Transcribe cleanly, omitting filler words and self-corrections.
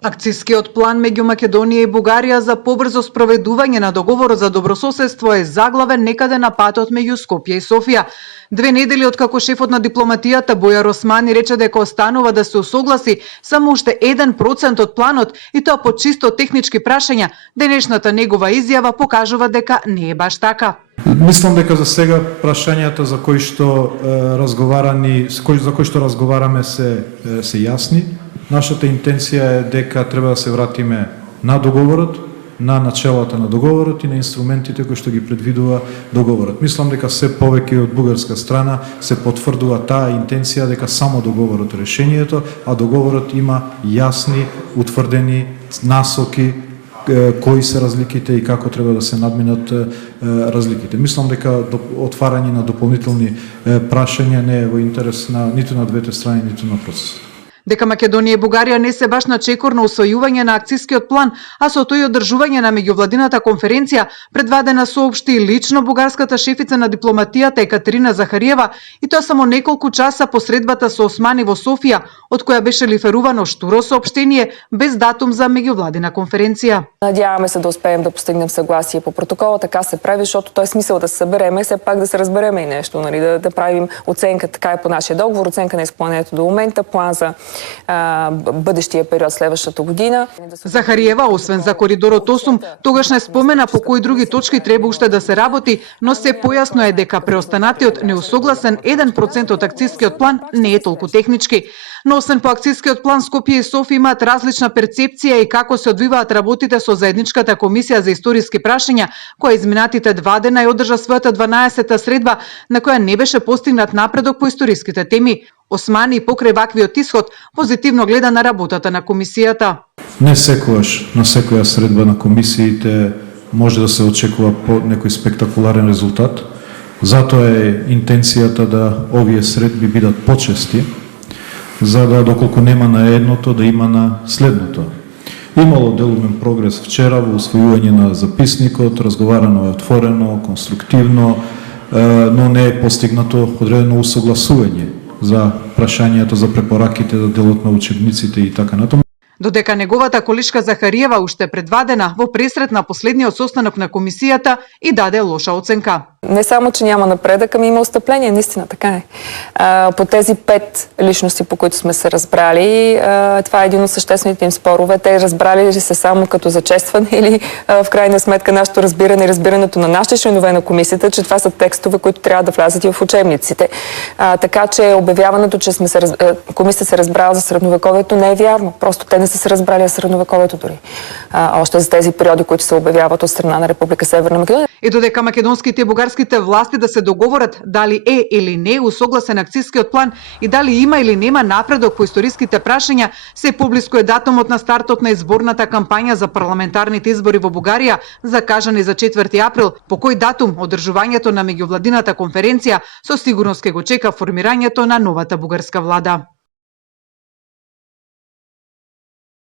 Акцискиот план меѓу Македонија и Бугарија за побрзо спроведување на договорот за добрососедство е заглавен некаде на патот меѓу Скопје и Софија. 2 недели откако шефот на дипломатијата Бојар Османи рече дека останува да се усогласи само уште 1% од планот и тоа по чисто технички прашања, денешната негова изјава покажува дека не е баш така. Мислам дека за сега прашањата за кои што разговараме се јасни. Нашата интенција е дека треба да се вратиме на договорот, на начелата на договорот и на инструментите кои што ги предвидува договорот. Мислам дека се повеќе од бугарска страна се потврдува таа интенција дека само договорот е решението, а договорот има јасни, утврдени насоки кои се разликите и како треба да се надминат разликите. Мислам дека отварање на дополнителни прашања не е во интерес на ниту на двете страни, ниту на процесот. Дека Македонија и Бугарија не се баш на чекор на усвојување на акцискиот план, а со тој одржување на меѓувладината конференција, предвадена соопшти лично бугарската шефица на дипломатијата Екатерина Захариева, и тоа само неколку часа по средбата со Османи во Софија, од која беше лиферувано штуро соопштение без датум за меѓувладина конференција. Надяваме се да успеем да постигнем съгласие по протокола, така се прави, защото той е смисъл да се събереме и все пак да се разбереме и нещо, нали, да правим оценка, така е по нашия договор, оценка на изпълнението до момента, план за бъдещия период следващата година. Захариева, освен за коридорот 8, тогаш не спомена по кои други точки треба уште да се работи, но се појасно е дека преостанатиот неусогласен 1% од акцискиот план не е толку технички. Но освен по акцискиот план, Скопје и Софија имаат различна перцепција и како се одвиваат работите со заедничката комисија за историски прашања, која изминатите 2 дена ја одржа својата 12-та средба, на која не беше постигнат напредок по историските теми. Османи покрај ваквиот исход позитивно гледа на работата на комисијата. Не секогаш на секоја средба на комисиите може да се очекува по некој спектакуларен резултат. Затоа е интенцијата да овие средби бидат почести, за да доколку нема на едното, да има на следното. Имало делумен прогрес вчера во усвојување на записникот, разговарано е отворено, конструктивно, но не е постигнато одредено усогласување за прашањето, за препораките за делот на учебниците и така натаму. Додека неговата колишка Захариева уште предвадена во пресрет на последниот состанок на комисијата и даде лоша оценка. Не само, че няма напредък, ами има отстъпление, наистина така е. По тези 5 личности, по които сме се разбрали, това е един от съществените им спорове. Те разбрали ли се само като зачестване или в крайна сметка нашето разбиране и разбирането на нашите членове на комисията, че това са текстове, които трябва да влязат и в учебниците. Така че обявяването, че комисията се разбрала за средновековието, не е вярно. Просто те не са се разбрали за средновековието дори. Още за тези периоди, които се обявяват от страна на Република Северна Македонија. И додека македонските и бугарските власти да се договорат дали е или не е усогласен акцискиот план и дали има или нема напредок по историските прашања, се поблиску е датумот на стартот на изборната кампања за парламентарните избори во Бугарија, закажани за 4 април, по кој датум одржувањето на меѓувладината конференција со сигурност ќе го чека формирањето на новата бугарска влада.